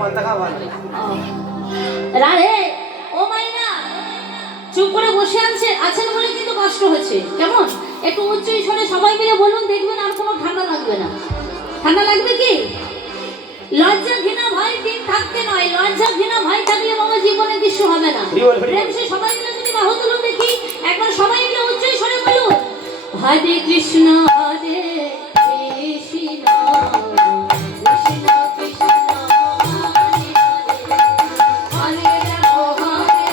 পান্তা খাওয়া রাধে ও মাইনা চুপ করে বসে আছেন বলে কিন্তু কষ্ট হচ্ছে। কেমন একটু উচ্চ স্বরে সবাই মিলে বলুন, দেখবেন আর কোনো ঠান্ডা লাগবে না। ঠান্ডা লাগবে কি? লজ্জা ঘৃণা ভয় তিন থাকতে নয়, লজ্জা ঘৃণা ভয় থাকলে বাবা জীবনে কিছু হবে না। প্রেম সে সবাই মিলে যদি বাহু তুলুন দেখি, একবার সবাই মিলে উচ্চ স্বরে বলুন, হরে কৃষ্ণ হরে কৃষ্ণ কৃষ্ণ কৃষ্ণ হরে রাম হরে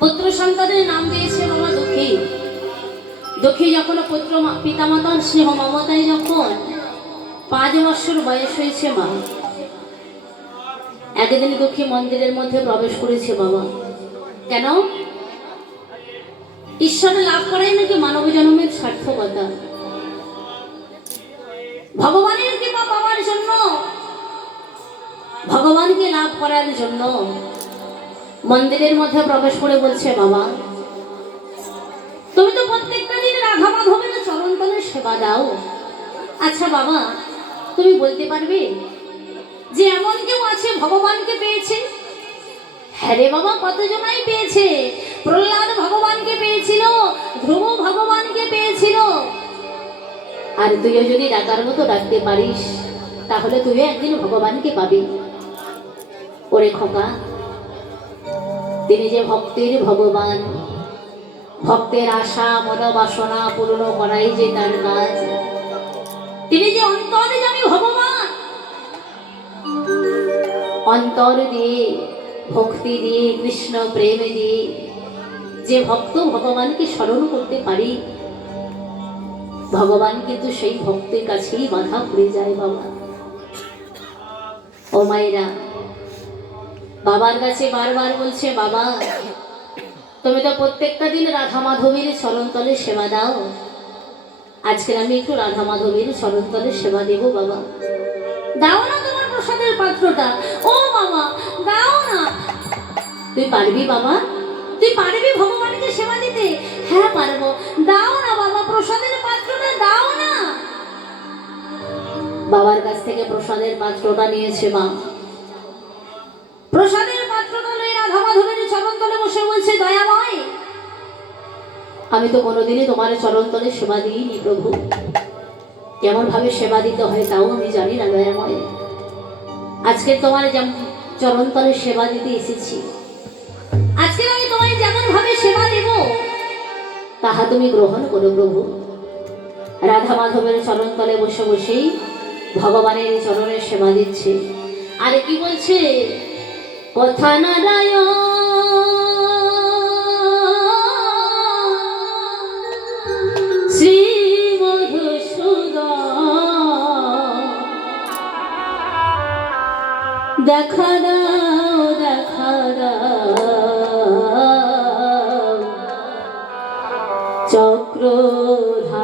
পুত্র সন্তানের নাম দিয়েছে বাবা দুঃখী। দুঃখী যখন পুত্র পিতামাতার স্নেহ মমতায় যখন 5 বছর বয়স হয়েছে মা, একদিন দুঃখী মন্দিরের মধ্যে প্রবেশ করেছে বাবা। কেন? ঈশ্বরে লাভ করাই নাকি মানব জন্মের সার্থকতা। ভগবানের কৃপা পাওয়ার জন্য, ভগবানকে লাভ করার জন্য মন্দিরের মধ্যে প্রবেশ করে বলছে, বাবা তুমি তো প্রত্যেকটা দিন রাধা মাধবের চরণ তলে সেবা দাও। আচ্ছা বাবা, তুমি বলতে পারবে যে এমন কেউ আছে ভগবানকে পেয়েছে? হ্যাঁ রে বাবা, কতজনাই পেয়েছে। প্রহ্লাদ ভগবানকে পেয়েছিল, ধ্রুব ভগবানকে পেয়েছিল। আর তুইও যদি ডাকার মতো ডাকতে পারিস, তাহলে তুইও একদিন ভগবানকে পাবি। ওরে খোকা, তিনি যে ভক্তের ভগবান, ভক্তের আশা মনোবাসনা পূর্ণ করাই যে তার কাজ। তিনি যে অন্তর্যামী ভগবান, অন্তর দিয়ে ভক্তি দিয়ে কৃষ্ণ প্রেম দিয়ে যে ভক্ত ভগবানকে স্মরণ করতে পারি, ভগবান কিন্তু সেই ভক্তের কাছেই বাধা পড়ে যায় বাবা। ও মায়েরা, বাবার কাছে বারবার বলছে, বাবা তুমি তো প্রত্যেকটা দিন রাধা মাধবের চরণতলে সেবা দাও, আজকে আমি একটু রাধা মাধবের চরণতলে সেবা দেব। বাবা দাও না তোমার প্রসাদের পাত্রটা। ও বাবা দাও না। তুই পারবি বাবা? তুই পারবি ভগবানকে সেবা দিতে? হ্যাঁ পারবো। দাও না বাবা, প্রসাদের পাত্রটা দাও না। বাবার কাছ থেকে প্রসাদের পাত্রটা নিয়েছে মা। প্রসাদের পাত্রটা নিয়ে রাধা মাধবের চরণতলে বসে বলছে, দয়াময় আমি তো কোনোদিনই তোমার চরণতলে সেবা দিইনি প্রভু। কেমন ভাবে সেবা দিতে হয় তাও আমি জানি না দয়াময়। আজকে তোমার চরণতলে সেবা দিতে এসেছি। আজকে আমি তোমায় যেমন ভাবে সেবা দেব তাহা তুমি গ্রহণ করো প্রভু। রাধা মাধবের চরণতলে বসে বসেই ভগবানের চরণের সেবা দিচ্ছে। আর কি বলছে? কথা নারায়ণ দেখা দাও দেখা দাও চক্রধারে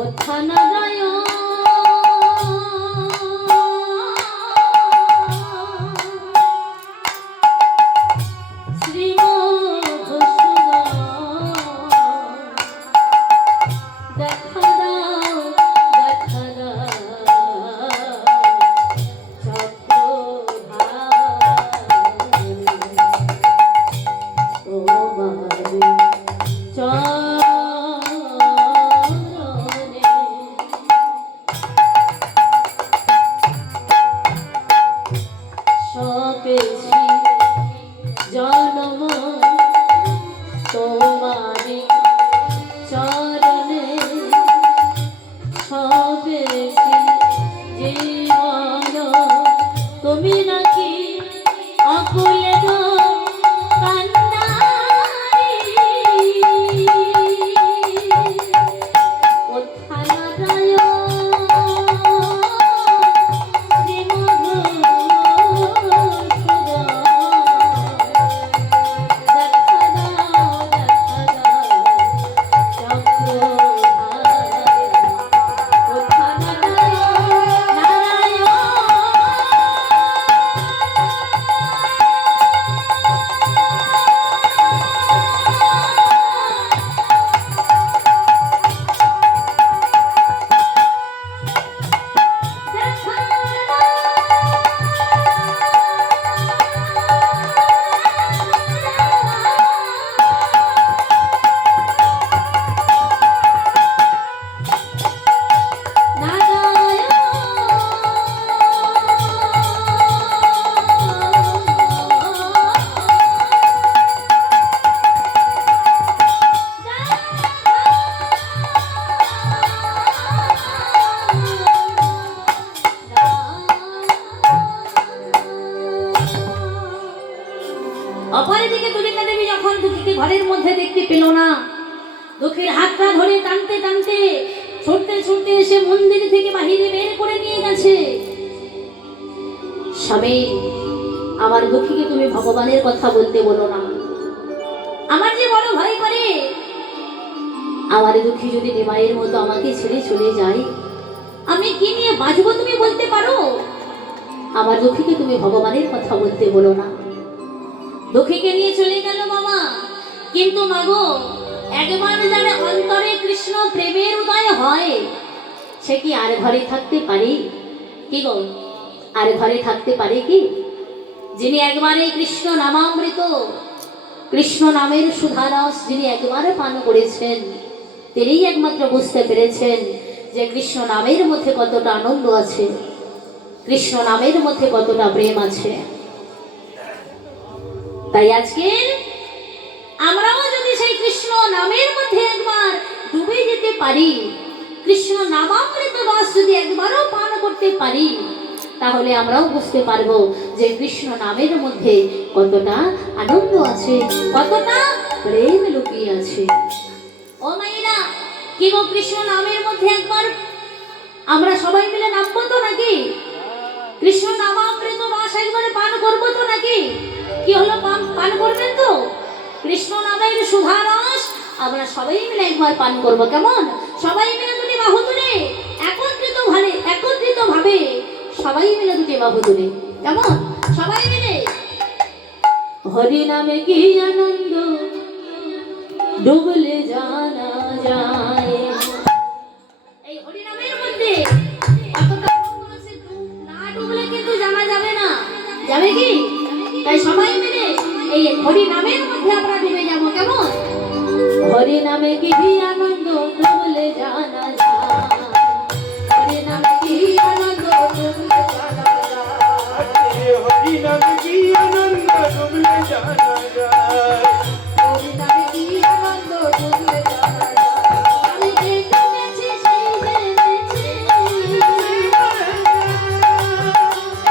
উত্থানদায় জন্ম তোমারে চরণে সবেছি জীবন তুমি নাকি অকুলে গো কান্নারি উত্থানদায় অপরদিকে তুলিকা দেবী যখন দুঃখীকে ঘরের মধ্যে দেখতে পেল না, দুঃখের হাতটা ধরে টানতে টানতে ছুটতে ছুটতে এসে মন্দির থেকে বাহিরে বের করে নিয়ে গেছে। স্বামী, আমার দুঃখীকে তুমি ভগবানের কথা বলতে বলো না, আমার যে বড় ভয় করে। আমার দুঃখী যদি নিমাইয়ের মতো আমাকে ছেড়ে চলে যায়, আমি কি নিয়ে বাঁচবো তুমি বলতে পারো? আমার দুঃখীকে তুমি ভগবানের কথা বলতে বলো না। দুঃখীকে নিয়ে চলে গেল বাবা, কিন্তু মাগো একবার যারা অন্তরে কৃষ্ণ প্রেমের উদয় হয়, সে কি আর ঘরে থাকতে পারে? কি গো, আর ঘরে থাকতে পারে কি? যিনি একবারে কৃষ্ণ নামামৃত, কৃষ্ণ নামের সুধারস যিনি একবারে পান করেছেন, তিনিই একমাত্র বুঝতে পেরেছেন যে কৃষ্ণ নামের মধ্যে কতটা আনন্দ আছে, কৃষ্ণ নামের মধ্যে কতটা প্রেম আছে। তাই আজকে আমরাও যদি সেই কৃষ্ণ নামের মধ্যে একবার ডুবে যেতে পারি, কৃষ্ণ নামামৃত রস যদি একবারও পান করতে পারি, তাহলে আমরাও বুঝতে পারবো যে কৃষ্ণ নামের মধ্যে কতটা আনন্দ আছে, কতটা প্রেম লুকিয়ে আছে। ও মাইরা, কি গো, কৃষ্ণ নামের মধ্যে একবার আমরা সবাই মিলে নামবো তো নাকি? কৃষ্ণ নামামৃত রস একবারে পান করবো তো নাকি? কি হলো, পান করবেন তো? কৃষ্ণ নামের সুধা রস আমরা সবাই মিলে একবার পান করবো, কেমন? সবাই মিলে দুটি বাহু তুলে একত্রিত ভাবে সবাই মিলে দুটি বাহু তুলে, কেমন? সবাই মিলে হরি নামে কি আনন্দ ডুবলে জানা যায়। এই হরি নামের মধ্যে কতটা আনন্দ আছে, না ডুবলে কিন্তু জানা যাবে না, যাবে কি? তাই সবাই মিলে এই হরি নামের মধ্যে আমরা ডুবে যাবো, কেমন? হরি নামে কি আনন্দ ডুবলে জানা যায়, হরি নামে কি আনন্দ ডুবলে জানা যায়, হরি নামে কি আনন্দ ডুবলে জানা যায়, হরি নামে কি আনন্দ ডুবলে জানা যায়। আমি যে ডুবেছি সেই জেনেছি,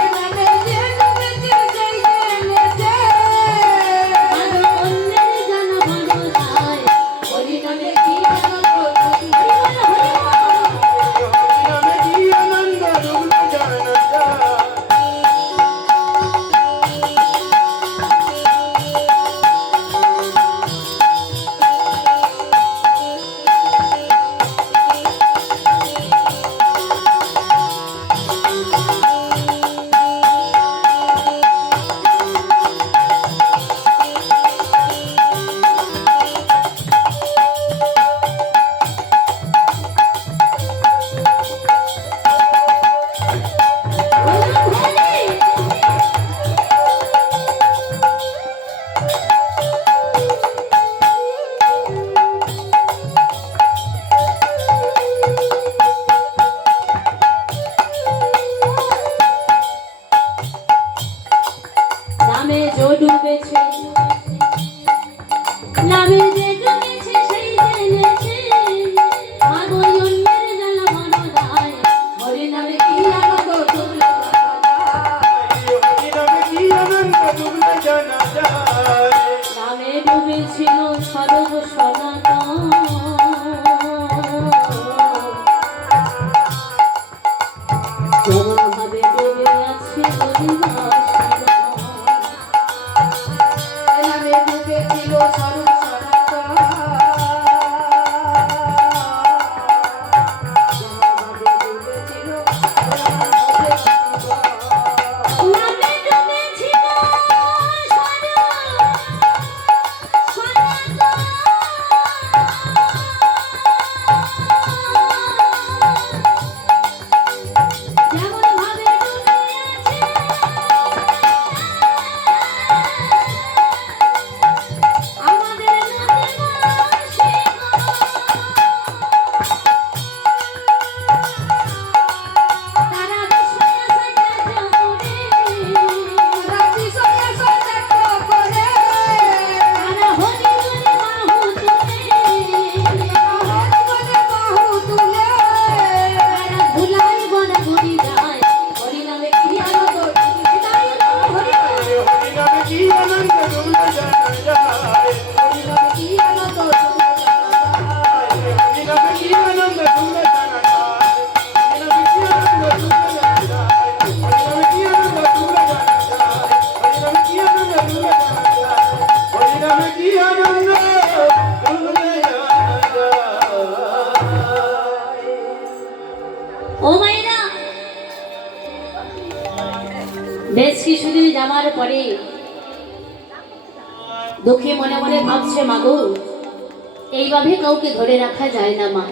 এভাবে যে ডুবেছি সেই জেনেছি, ভালো অন্যের জানা ভালো যায়, হরি নামে কি আনন্দ বেশ কিছুদিন যাওয়ার পরে দুঃখী মনে মনে ভাবছে, মাগো এইভাবে কাউকে ধরে রাখা যায় না মা।